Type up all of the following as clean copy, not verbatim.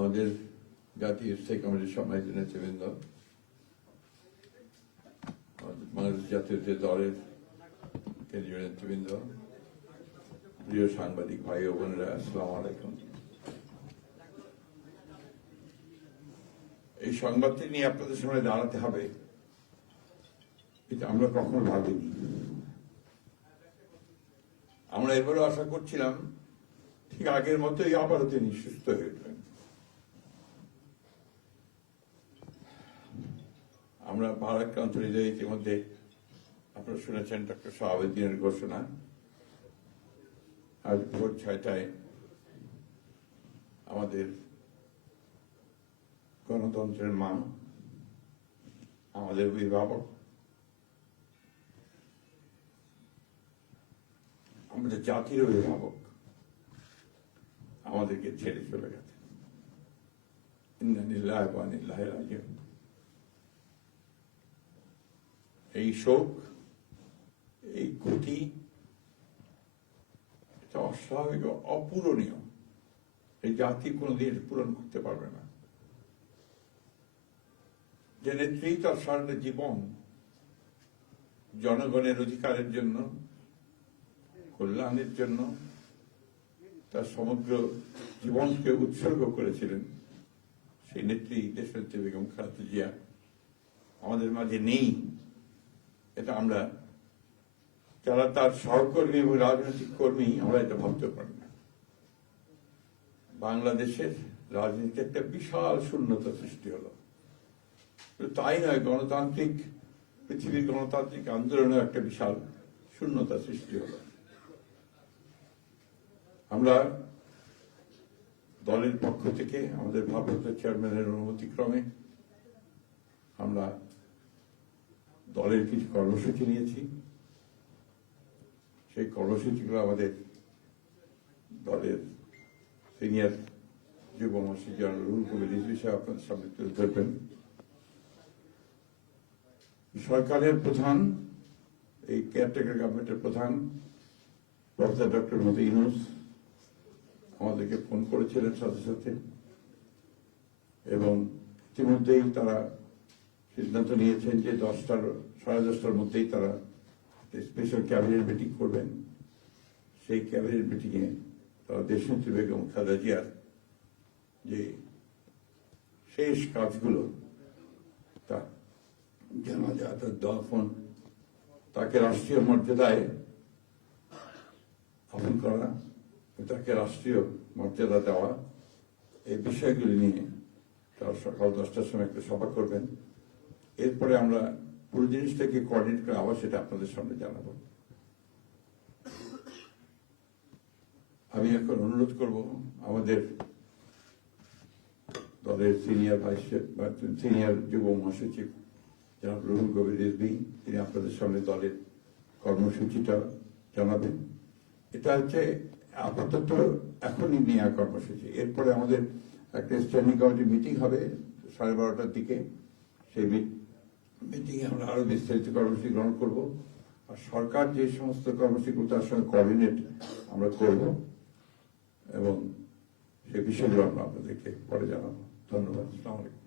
আমাদের জাতীয় স্থায়ী কমিটির সম্মানিত নেতৃবৃন্দ, বাংলাদেশ জাতীয় যে দলের কেন্দ্রীয় নেতৃবৃন্দ, প্রিয় সাংবাদিক ভাই ও বোনেরা, আসসালামু আলাইকুম। এই সংবাদটি নিয়ে আপনাদের সামনে দাঁড়াতে হবে, এটা আমরা কখনো ভাবিনি। আমরা এবারও আশা করছিলাম ঠিক আগের মতোই আবারও তিনি সুস্থ হয়ে উঠবেন। আমরা ভারাক্রান্ত হৃদয়ে ইতিমধ্যে আপনারা শুনেছেন ডক্টর শাহাবুদ্দিনের ঘোষণা। আজ ভোর 6টায় আমাদের গণতন্ত্রের মা, আমাদের অভিভাবক, আমাদের জাতির অভিভাবক আমাদেরকে ছেড়ে চলে গেছে। ইন্না লিল্লাহি ওয়া ইন্না ইলাইহি রাজিউন। এই শোক, এই ক্ষতি, এটা অস্বাভাবিক, অপূরণীয়। এই জাতি কোনোদিন পূরণ করতে পারবে না। যে নেত্রী তার সারা জীবন জনগণের অধিকারের জন্য, কল্যাণের জন্য তার সমগ্র জীবনকে উৎসর্গ করেছিলেন, সেই নেত্রী দেশনেত্রী বেগম খালেদা জিয়া আমাদের মাঝে নেই। এটা আমরা যারা তার সহকর্মী এবং রাজনৈতিক কর্মী, আমরা এটা ভাবতে পারি না। বাংলাদেশের রাজনীতিতে একটা বিশাল শূন্যতা সৃষ্টি হলো। তাই নয়, গণতান্ত্রিক পৃথিবীর গণতান্ত্রিক আন্দোলনে একটা বিশাল শূন্যতা সৃষ্টি হলো। আমরা দলের পক্ষ থেকে আমাদের ভারপ্রাপ্ত চেয়ারম্যানের অনুমতিক্রমে আমরা দলের কিছু কর্মসূচি নিয়েছি। সেই কর্মসূচিগুলো আমাদের দলের সিনিয়র যুব মহাসচিব জনাব রুহুল কবির রিজভী সাহেব আপনাদের সামনে তুলে ধরবেন। সরকারের প্রধান, এই কেয়ারটেকার গভর্নমেন্টের প্রধান প্রফেসর ডক্টর মোহাম্মদ ইউনূস আমাদেরকে ফোন করেছিলেন সাথে সাথে, এবং ইতিমধ্যেই তারা সিদ্ধান্ত নিয়েছেন যে 10টার মধ্যেই তারা স্পেশাল ক্যাবিনেট মিটিং করবেন। সেই ক্যাবিনেট মিটিংয়ে তারা দেশনেত্রী বেগম খালেদা জিয়ার যে শেষ কাজগুলো, তা জানাজা, তার দাফন, তাকে রাষ্ট্রীয় মর্যাদায় দাফন করা, তাকে রাষ্ট্রীয় মর্যাদা দেওয়া, এই বিষয়গুলি নিয়ে তারা সকাল 10টার সময় একটা সভা করবেন। এরপরে আমরা পুরো জিনিসটাকে কোঅর্ডিনেট করে আবার সেটা আপনাদের সামনে জানাবো। আমি এখন অনুরোধ করব আমাদের দলের সিনিয়র যুব মহাসচিব জনাব রুহুল কবির রিজভী, তিনি আপনাদের সামনে দলের কর্মসূচিটা জানাবেন। এটা হচ্ছে আপাতত এখনই নেওয়া কর্মসূচি। এরপরে আমাদের একটা স্ট্যান্ডিং কমিটি মিটিং হবে 12:30টার দিকে। সেই মিটিংয়ে আমরা আরো বিস্তারিত কর্মসূচি গ্রহণ করব, আর সরকার যে সমস্ত কর্মসূচিগুলো তার সঙ্গে কোঅর্ডিনেট আমরা করব, এবং সেই বিষয়গুলো আমরা আপনাদেরকে পরে জানাবো। ধন্যবাদ। আসসালামু আলাইকুম।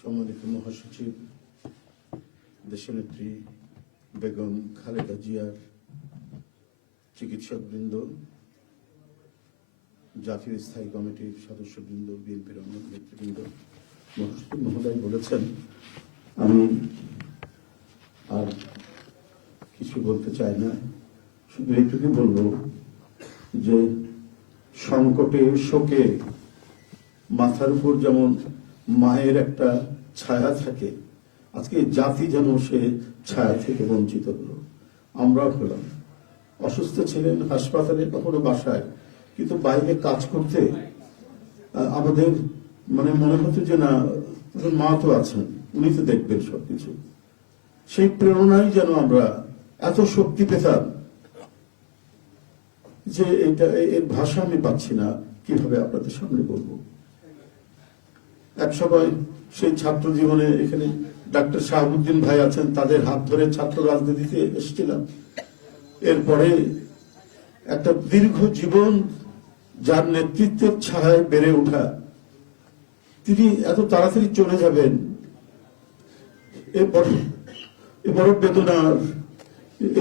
সম্মানিত মহাসচিব, দেশনেত্রী বেগম খালেদা জিয়ার চিকিৎসকবৃন্দ, জাতীয় স্থায়ী কমিটির সদস্যবৃন্দ, বিএনপির অন্য নেতৃবৃন্দ, মহাসচিব মহোদয় বলেছেন, আমি আর কিছু বলতে চাই না। শুধু এইটুকু বলবো যে সংকটে, শোকে মাথার উপর যেমন মায়ের একটা ছায়া থাকে, আজকে জাতি যেন সে ছায়া থেকে বঞ্চিত হলো। আমরাও হলাম। অসুস্থ ছিলেন হাসপাতালে, কখনো বাসায়, কিন্তু বাইরে কাজ করতে আমাদের মনে হতো যে না, মা তো আছেন, উনি তো দেখবেন সবকিছু। সেই প্রেরণায় যেন আমরা এত শক্তি পেতাম যে এটা, এর ভাষা আমি পাচ্ছি না। কিভাবে আপনাদের সামনে বলবো। এক সময় সেই ছাত্র জীবনে এখানে ডাক্তার শাহাবুদ্দিন ভাই আছেন, তাদের হাত ধরে ছাত্র রাজনীতিতে এসেছিলাম। এরপরে একটা দীর্ঘ জীবন যার নেতৃত্বের ছায়ায় বেড়ে ওঠা, তিনি এত তাড়াতাড়ি চলে যাবেন, এ বড় বেদনার।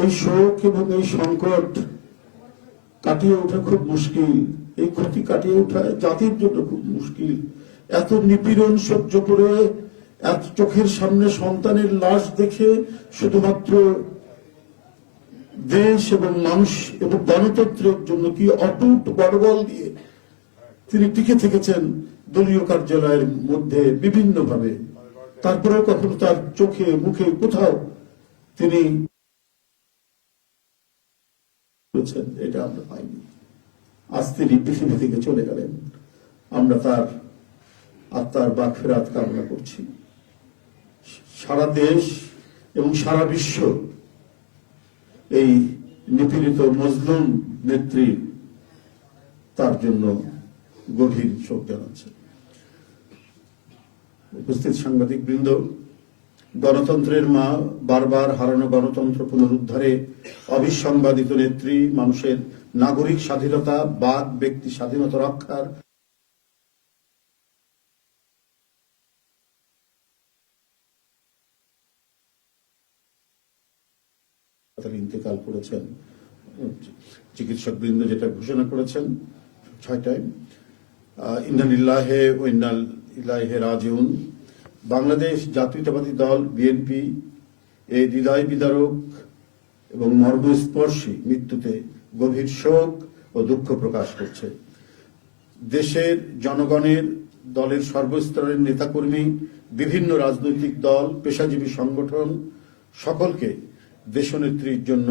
এই শোক এবং এই সংকট কাটিয়ে ওঠা খুব মুশকিল, এই ক্ষতি কাটিয়ে ওঠা জাতির জন্য খুব মুশকিল। এত নিপীড়ন সহ্য করে, এত চোখের সামনে সন্তানের লাশ দেখে শুধুমাত্র দেশ এবং মানুষ এবং গণতন্ত্রের জন্য কি অটুট বড়বল দিয়ে তিনি টিকে থেকেছেন দলীয় কার্যালয়ের মধ্যে বিভিন্ন ভাবে। তারপরে কখনো তার চোখে মুখে কোথাও তিনি এটা আমরা পাইনি। আজ তিনি পৃথিবী থেকে চলে গেলেন, আমরা তার আত্মার মাগফিরাত কামনা করছি। সারা দেশ এবং সারা বিশ্ব এই নিপীড়িত মজলুম নেত্রী তার জন্য গভীর শোক জানাচ্ছে। উপস্থিত সাংবাদিক বৃন্দ, গণতন্ত্রের মা, বারবার হারানো গণতন্ত্র পুনরুদ্ধারে অবিসংবাদিত নেত্রী, মানুষের নাগরিক স্বাধীনতা, বাক ব্যক্তি স্বাধীনতা রক্ষার ইন্তেকাল করেছেন। চিকিৎসক বৃন্দ যেটা ঘোষণা করেছেন 6টায়, ইন্না লিল্লাহি ওয়া ইন্না ইলাইহি রাজিউন। বাংলাদেশ জাতীয়তাবাদী দল বিএনপি এই হৃদয় বিদারক এবং মর্মস্পর্শী মৃত্যুতে গভীর শোক ও দুঃখ প্রকাশ করছে। দেশের জনগণের, দলের সর্বস্তরের নেতাকর্মী, বিভিন্ন রাজনৈতিক দল, পেশাজীবী সংগঠন সকলকে দেশনেত্রীর জন্য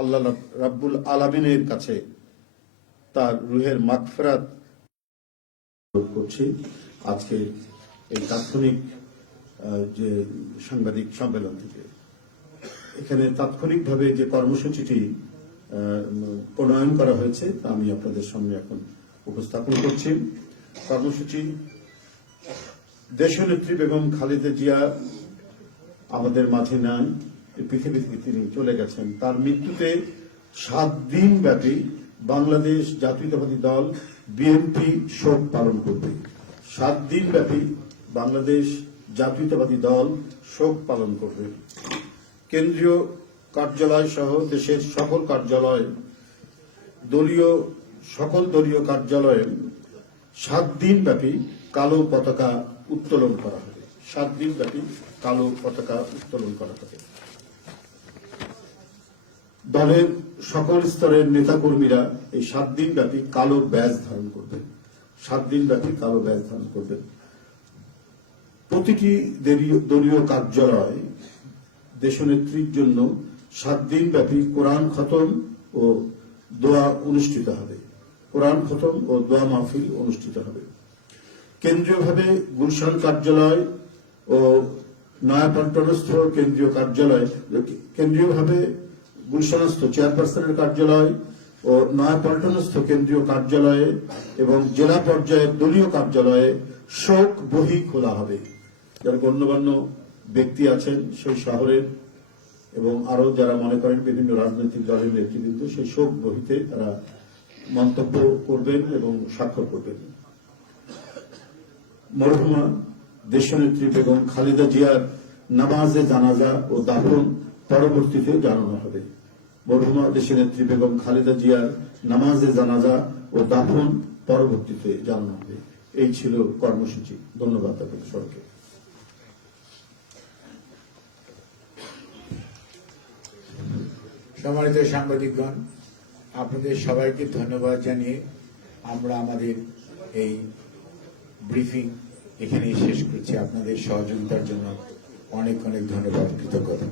আল্লাহ রাব্বুল আলামিনের কাছে তার রুহের মাগফিরাত করছি। আজকে এই তাৎক্ষণিক যে সাংবাদিক সম্মেলন থেকে এখানে তাৎক্ষণিকভাবে যে কর্মসূচিটি প্রণয়ন করা হয়েছে তা আমি আপনাদের সামনে এখন উপস্থাপন করছি। কর্মসূচি: দেশনেত্রী বেগম খালেদা জিয়া আমাদের মাঝে নাই, পৃথিবী থেকে তিনি চলে গেছেন। তার মৃত্যুতে 7 দিন ব্যাপী বাংলাদেশ জাতীয়তাবাদী দল বিএনপি শোক পালন করবে। 7 দিন ব্যাপী বাংলাদেশ জাতীয়তাবাদী দল শোক পালন করবে। কেন্দ্রীয় কার্যালয় সহ দেশের সকল কার্যালয়, সকল দলীয় কার্যালয়ে 7 দিন ব্যাপী কালো পতাকা উত্তোলন করা হবে। 7 দিন ব্যাপী কালো পতাকা উত্তোলন করা হবে। দলের সকল স্তরের নেতাকর্মীরা এই 7 দিন ব্যাপী কালো ব্যাজ ধারণ করবেন। 7 দিন ব্যাপী কালো ব্যাজ ধারণ করবেন। প্রতিটি দলীয় কার্যালয় দেশনেত্রীর জন্য 7 দিন ব্যাপী কোরআন খতম ও দোয়া অনুষ্ঠিত হবে। কোরআন খতম ও দোয়া মাহফিল অনুষ্ঠিত হবে। কেন্দ্রীয়ভাবে গুলশান কার্যালয় ও নয়াপল্টনস্থ কেন্দ্রীয় কার্যালয়, কেন্দ্রীয়ভাবে গুলশানস্থ চেয়ারপারসনের কার্যালয় ও নয়াপল্টনস্থ কেন্দ্রীয় কার্যালয়ে এবং জেলা পর্যায়ের দলীয় কার্যালয়ে শোক বহি খোলা হবে। যারা গণ্যমান্য ব্যক্তি আছেন সেই শহরের এবং আরো যারা মনে করেন বিভিন্ন রাজনৈতিক দলের নেতৃবৃন্দ, সেই শোক বহিতে তারা মন্তব্য করবেন এবং স্বাক্ষর করবেন। মরহুমা দেশনেত্রী বেগম খালেদা জিয়ার নামাজে জানাজা ও দাফন পরবর্তীতে জানানো হবে। মরহুমা দেশনেত্রী বেগম খালেদা জিয়ার নামাজে জানাজা ও দাফন পরবর্তীতে জানানো হবে। এই ছিল কর্মসূচি। ধন্যবাদ আপনাদের সবাইকে। সম্মানিত সাংবাদিকগণ, আপনাদের সবাইকে ধন্যবাদ জানিয়ে আমরা আমাদের এই ব্রিফিং এখানেই শেষ করছি। আপনাদের সহযোগিতার জন্য অনেক অনেক ধন্যবাদ, কৃতজ্ঞতা।